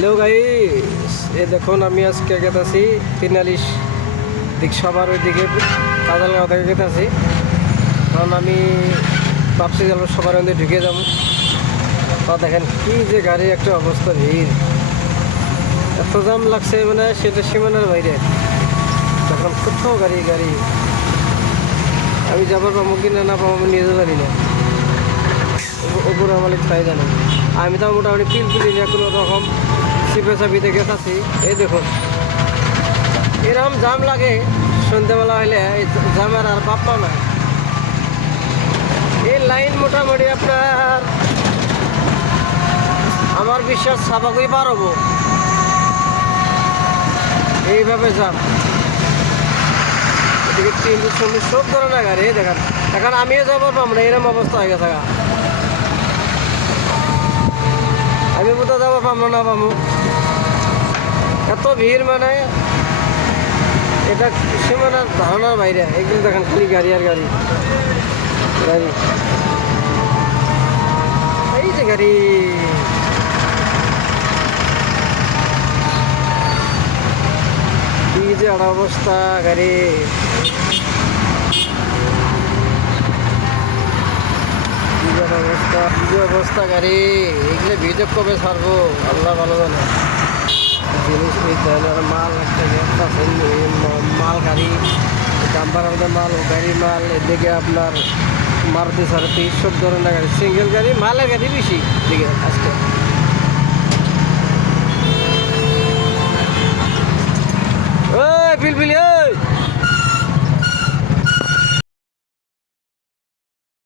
Hello guys, দেখুন আমি আজকে গেতেছি 43 দিক সবার ওইদিকে কাজালগাঁও থেকে গেতেছি। কারণ আমি ভাবছি যে সবার মধ্যে ঢুকে যাবো। তা দেখেন কি যে গাড়ির একটা অবস্থা, ভিড় এত জাম লাগছে, মানে সেটা সীমানার বাইরে। তখন কোথাও গাড়ি গাড়ি আমি যাবার পাবো কিনা না পাবো আমি নিজেও জানি না, ওপরে মালিক তাই জানে। আমি তো মোটামুটি পিলপিলি নিয়ে কোনো রকম চিপে চাপি থেকে গেছি। এই দেখুন এরকম জাম লাগে সন্ধ্যেবেলা হইলে, এই জামের আর বাপ্পা নাই। এই লাইন মোটামুটি আপনার আমার বিশ্বাস সাবাকই পার হবো, এইভাবে জাম। এদিকে 340 সব ধরনের গাড়ি দেখেন। এখন আমিও যাবার পাবো না, এরকম অবস্থা হয়ে গেছে। আমি কোথাও যাবো পাবো না পাবো, এত ভিড়, মানে এটা সীমানার ধারণার বাইরে। এগুলো দেখেন খালি গাড়ি আর গাড়ি গাড়ি, এই যে গাড়ি। কি যে একটা অবস্থা গাড়ি, কি যে অবস্থা, কি যে অবস্থা গাড়ি। এগুলো ভিডিও কবে ছাড়বো আল্লাহ ভালো জানে। জিনিস মাল একটা মাল গাড়ি, ডাম্পার আমাদের মাল, গাড়ি মাল, এদিকে আপনার মারুতি সারুতি সব ধরনের গাড়ি, সিঙ্গেল গাড়ি, মালের গাড়ি বেশি এদিকে আজকে। ওই পিলপিলি